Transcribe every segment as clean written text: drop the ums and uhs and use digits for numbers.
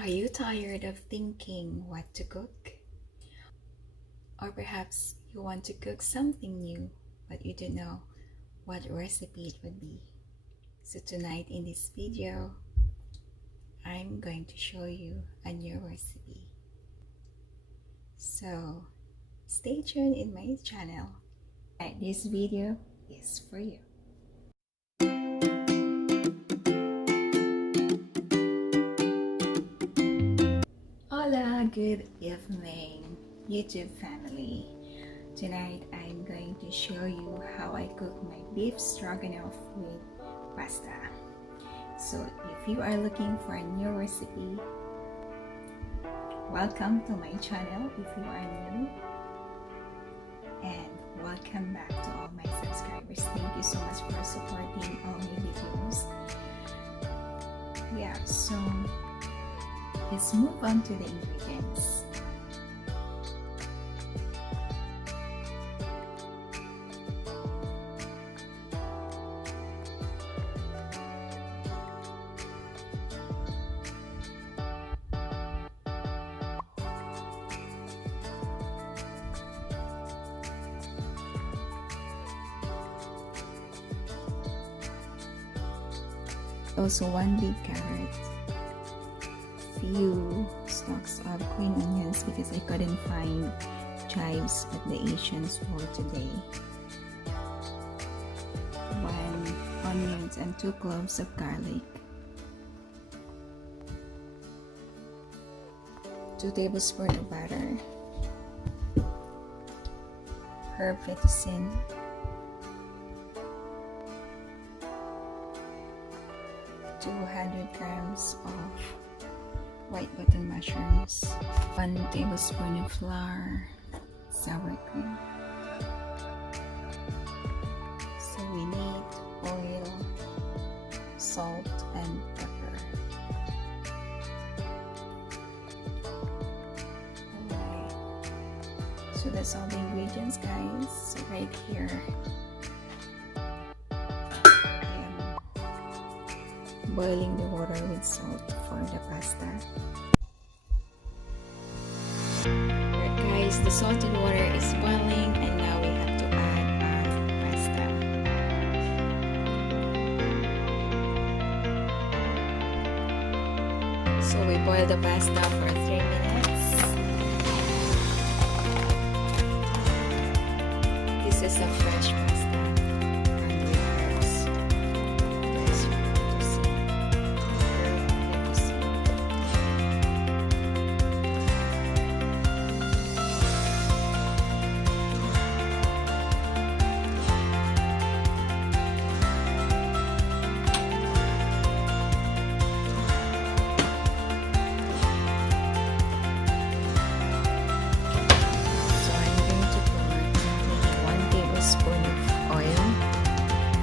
Are you tired of thinking what to cook? Or perhaps you want to cook something new, but you don't know what recipe it would be. So tonight in this video, I'm going to show you a new recipe. So stay tuned in my channel. And this video is for you. Hola, good evening, YouTube family. Tonight I'm going to show you how I cook my beef stroganoff with pasta. So if you are looking for a new recipe, welcome to my channel if you are new, and welcome back to all my subscribers. Thank you so much for supporting all my videos. Yeah, so let's move on to the ingredients. Also, one big carrot, few stalks of green onions because I couldn't find chives at the Asian store today, 1 onions and 2 cloves of garlic, 2 tablespoons of butter, herb fettuccine, 200 grams of white button mushrooms, 1 tablespoon of flour, sour cream. So we need oil, salt, and pepper. Alright, so that's all the ingredients, guys. So right here boiling the water with salt for the pasta. Alright guys, the salted water is boiling and now we have to add our pasta. So we boil the pasta for 3 minutes. This is a fresh pasta.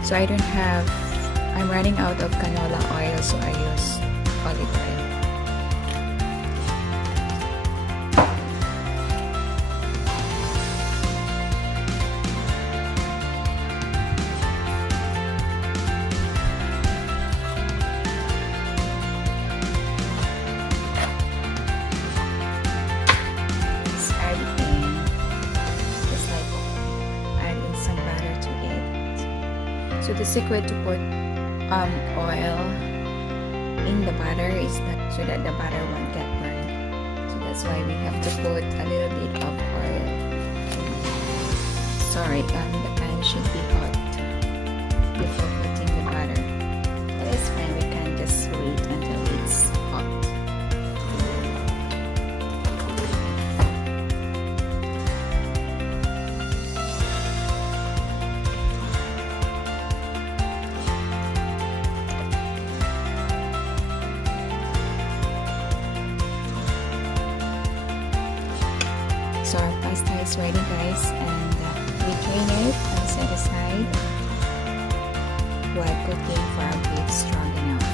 So I'm running out of canola oil, so I use olive oil. Just like adding some butter to it. So the secret to put oil in the butter is that so that the butter won't get burned. So that's why we have to put a little bit of oil. Sorry, the pan should be hot before putting the butter. But it's fine, we can just wait until it's hot. So our pasta is ready, guys, and we drain it and set aside while cooking for our beef stroganoff.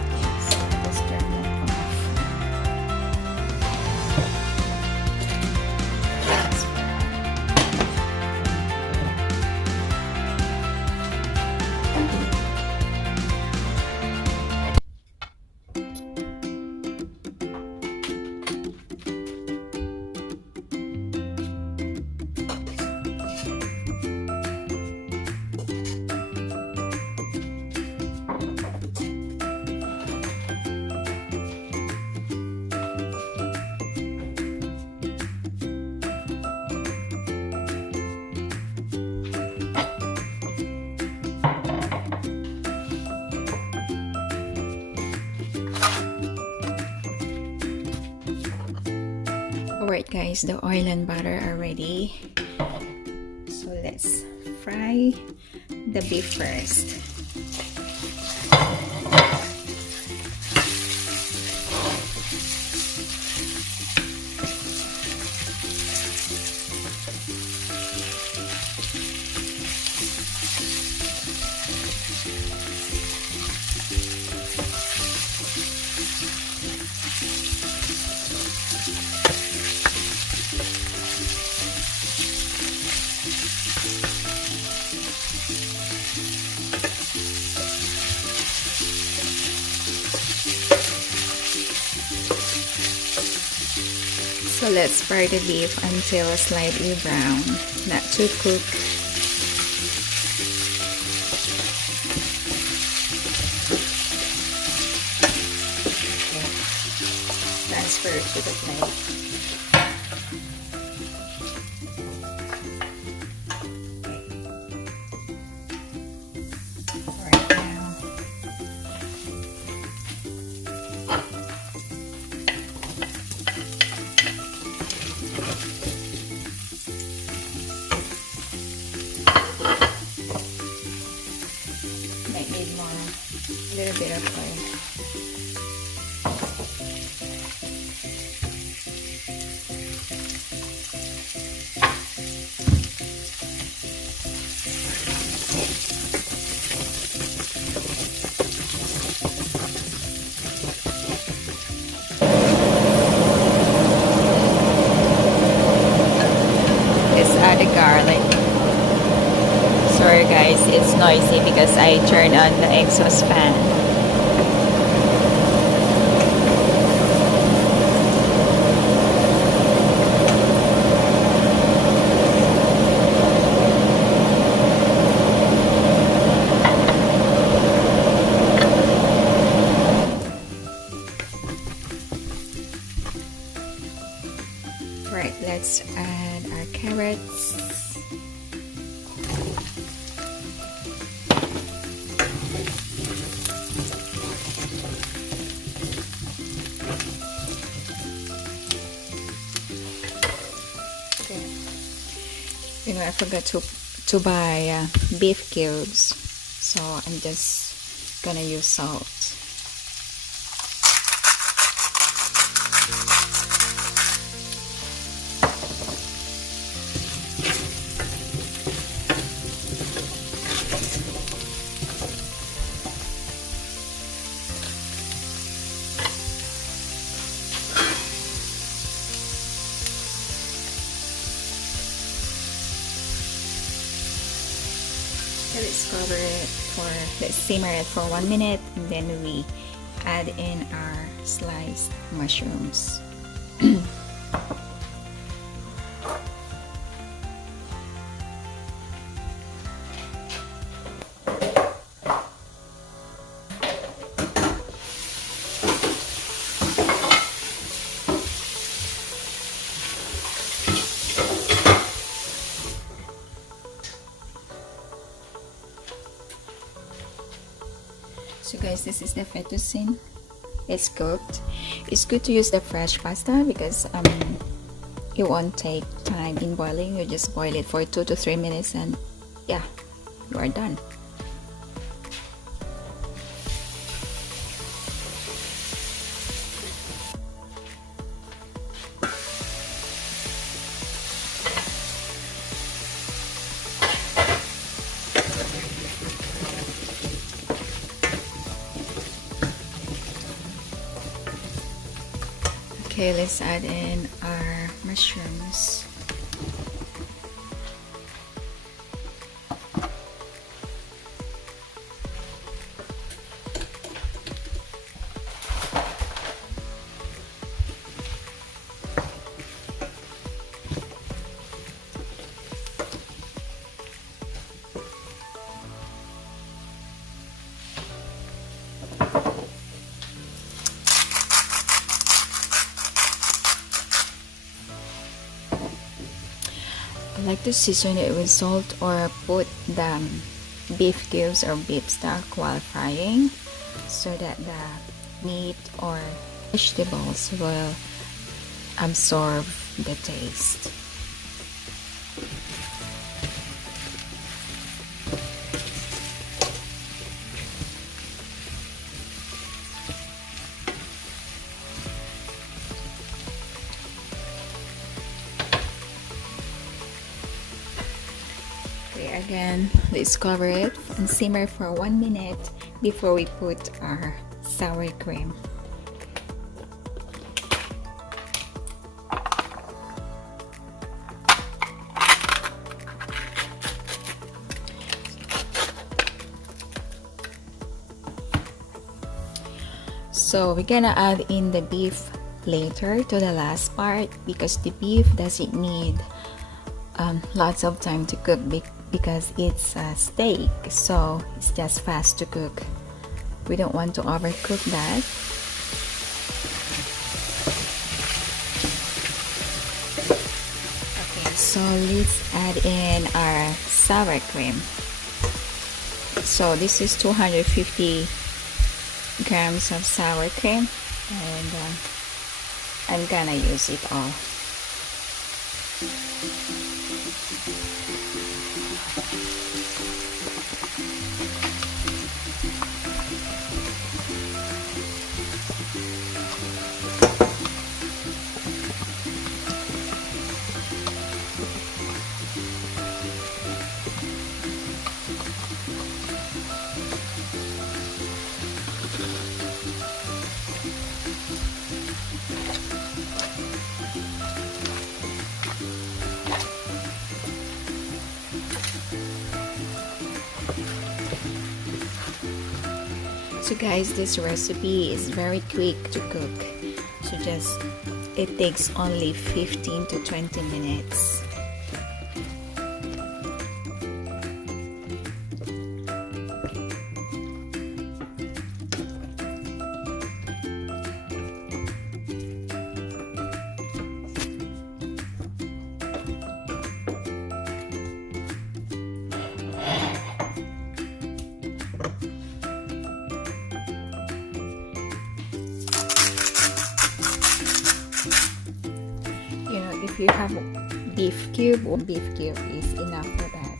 Okay, so let's turn it off. Transfer. Alright guys, the oil and butter are ready. So let's fry the beef first. So let's fry the beef until slightly brown, not too cooked. Transfer to the plate. Might need more, a little bit of oil. Let's add the garlic. Sorry guys, it's noisy because I turned on the exhaust fan. Right, let's add our carrots. You know, I forgot to buy beef cubes, so I'm just gonna use salt. Let's cover it let's simmer it for 1 minute, and then we add in our sliced mushrooms. So guys, this is the fettuccine. It's cooked. It's good to use the fresh pasta because it won't take time in boiling. You just boil it for 2 to 3 minutes and yeah, you are done. Okay, let's add in our mushrooms. I like to season it with salt or put the beef cubes or beef stock while frying so that the meat or vegetables will absorb the taste. Okay, again, let's cover it and simmer for 1 minute before we put our sour cream. So we're gonna add in the beef later to the last part, because the beef doesn't need lots of time to cook because it's a steak, so it's just fast to cook. We don't want to overcook that. Okay, so let's add in our sour cream. So this is 250 grams of sour cream, and I'm gonna use it all. So guys, this recipe is very quick to cook, so it takes only 15 to 20 minutes. If you have beef cube is enough for that.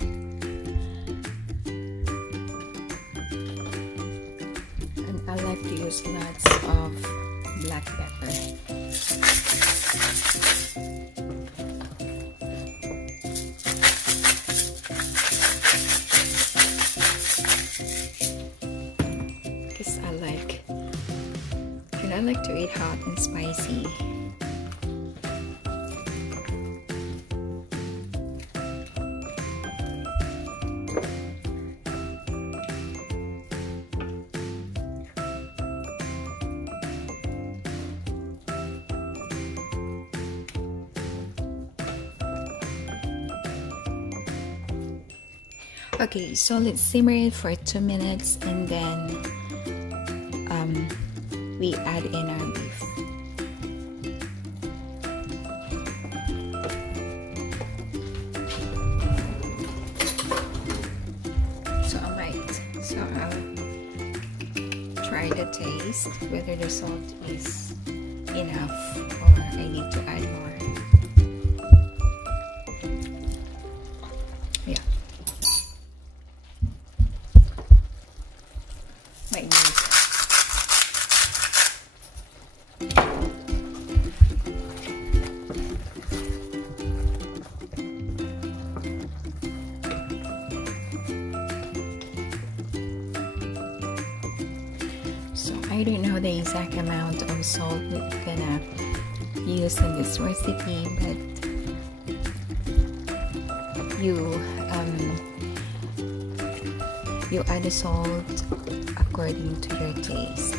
And I like to use lots of black pepper. Because I like to eat hot and spicy. Okay, so let's simmer it for 2 minutes, and then we add in our beef. So I'll try the taste, whether the salt is enough or I need to add more. Yeah. Might need. So I don't know the exact amount of salt we're gonna use in this recipe, but you add the salt according to your taste.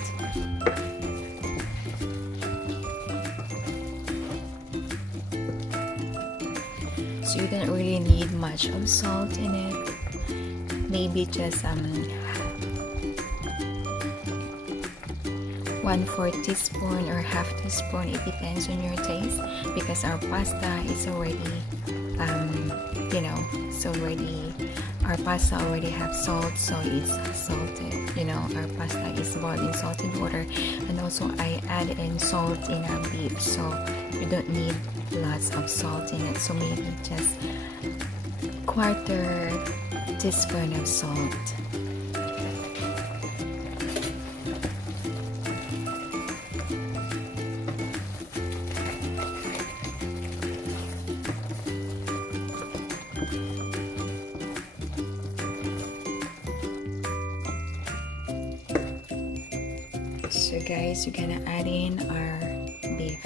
So you don't really need much of salt in it. Maybe just 1/4 teaspoon or half teaspoon. It depends on your taste, because our pasta is already it's already our pasta already have salt, so it's salted. You know, our pasta is boiled in salted water, and also I add in salt in our beef, so you don't need lots of salt in it. So maybe just quarter teaspoon of salt. So guys, we're gonna add in our beef.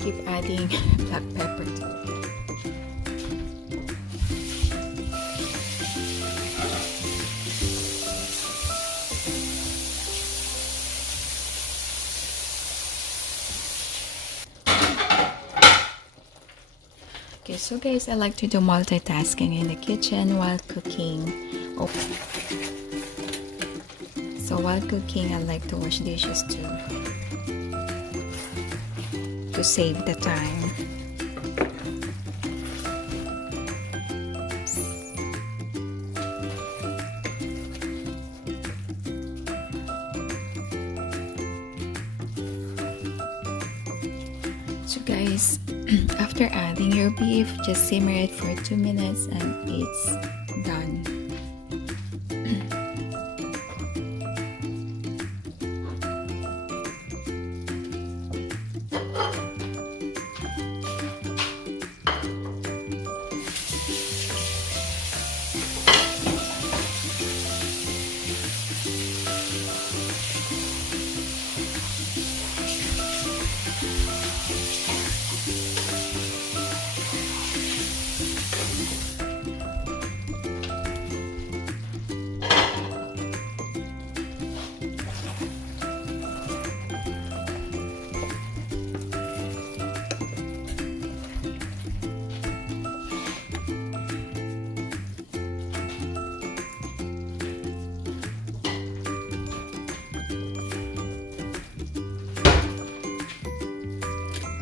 Keep adding black pepper to it. Okay, so guys, I like to do multitasking in the kitchen while cooking. Oh. So while cooking, I like to wash dishes too, to save the time. So guys, after adding your beef, just simmer it for 2 minutes and it's done.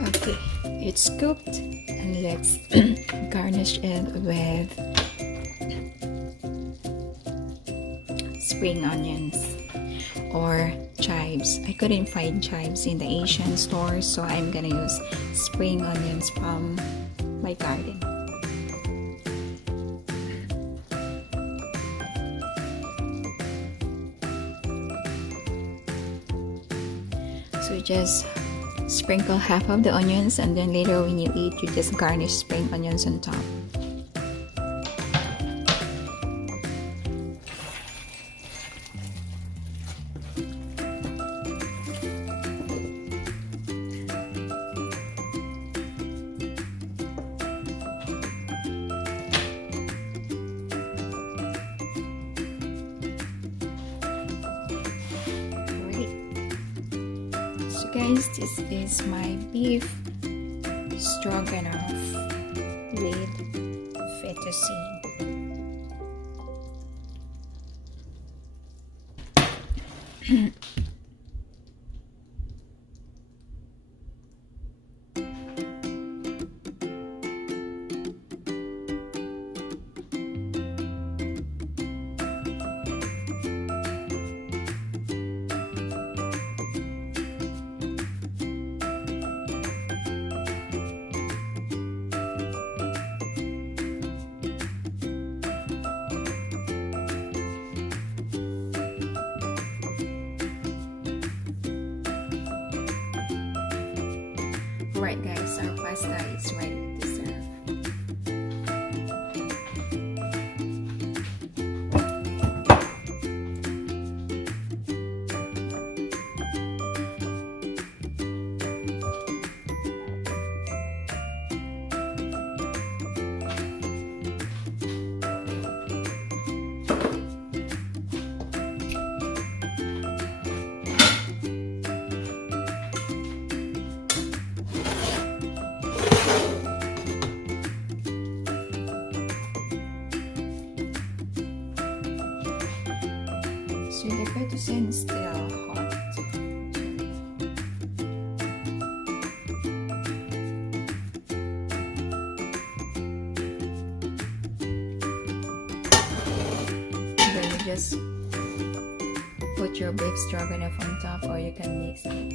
Okay, it's cooked, and let's garnish it with spring onions or chives. I couldn't find chives in the Asian stores, so I'm gonna use spring onions from my garden. So just sprinkle half of the onions, and then later when you eat, you just garnish spring onions on top. Guys, this is my beef stroganoff with fettuccine. Alright guys, our pasta is ready to serve. So the fettuccine is still hot. Then you just put your beef stroganoff on top, or you can mix it.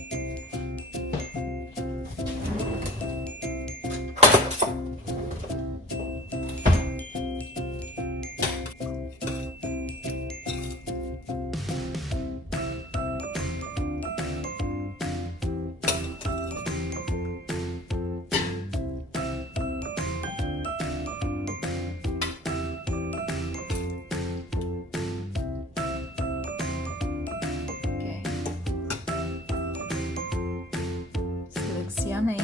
Yummy.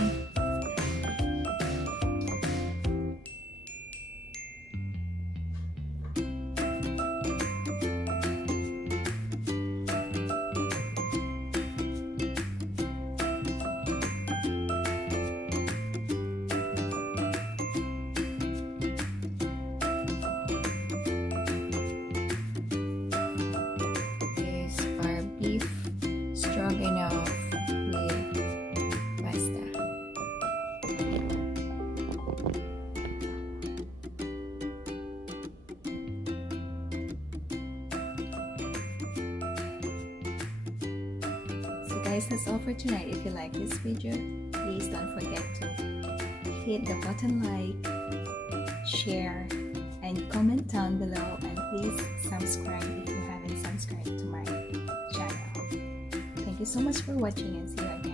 This is our beef stroganoff with pasta. So guys, that's all for tonight. If you like this video, please don't forget to hit the button like, share, and comment down below, and please subscribe if you haven't subscribed to my channel. Thank you so much for watching, and see you again.